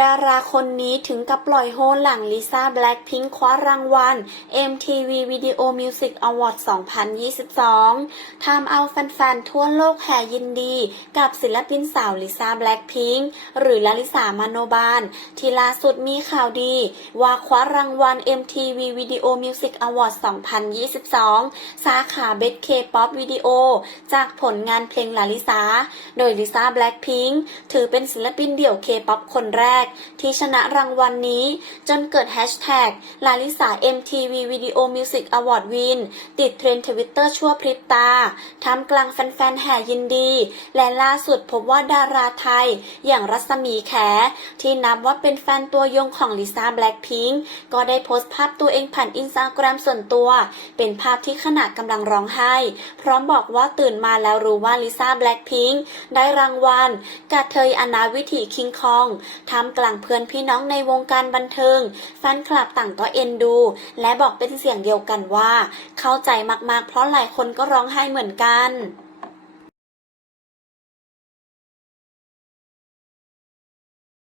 ดาราคนนี้ถึงกับปล่อยโฮหลังลิซ่าแบล็คพิงค์คว้ารางวัล MTV Video Music Award 2022 ทำเอาแฟนๆ ทั่วโลกแห่ยินดี กับศิลปินสาวลิซ่าแบล็คพิงค์หรือลลิสามานโนบาน ที่ล่าสุดมีข่าวดี ว่าคว้ารางวัล MTV Video Music Award 2022 สาขา Best K-pop Video จากผลงานเพลงลลิซาโดยลิซ่าแบล็คพิงค์ถือเป็นศิลปินเดี่ยว K-pop คนแรกที่ชนะรางวัลนนี้ จนเกิดแฮชแท็กลาลิสา MTV Video Music Award Win ติดเทรนด์ทวิตเตอร์ชั่วพริบตาท่ามกลางแฟนๆแห่ยินดี และล่าสุดพบว่าดาราไทย อย่างรัศมีแข ที่นับว่าเป็นแฟนตัวยงของลิซ่าแบล็คพิงค์ก็ได้โพสต์ภาพตัวเองผ่านอินสตาแกรมส่วนตัว เป็นภาพที่ขณะกำลังร้องไห้ พร้อมบอกว่าตื่นมาแล้วรู้ว่าลิซ่าแบล็คพิงค์ได้รางวัลกาเทยอนาวิถีคิงคองท่ามกลางเพื่อนพี่น้องในวงการบันเทิงแฟนคลับต่างก็เอ็นดู และบอกเป็นเสียงเดียวกันว่า เข้าใจมากๆ เพราะหลายคนก็ร้องไห้เหมือนกัน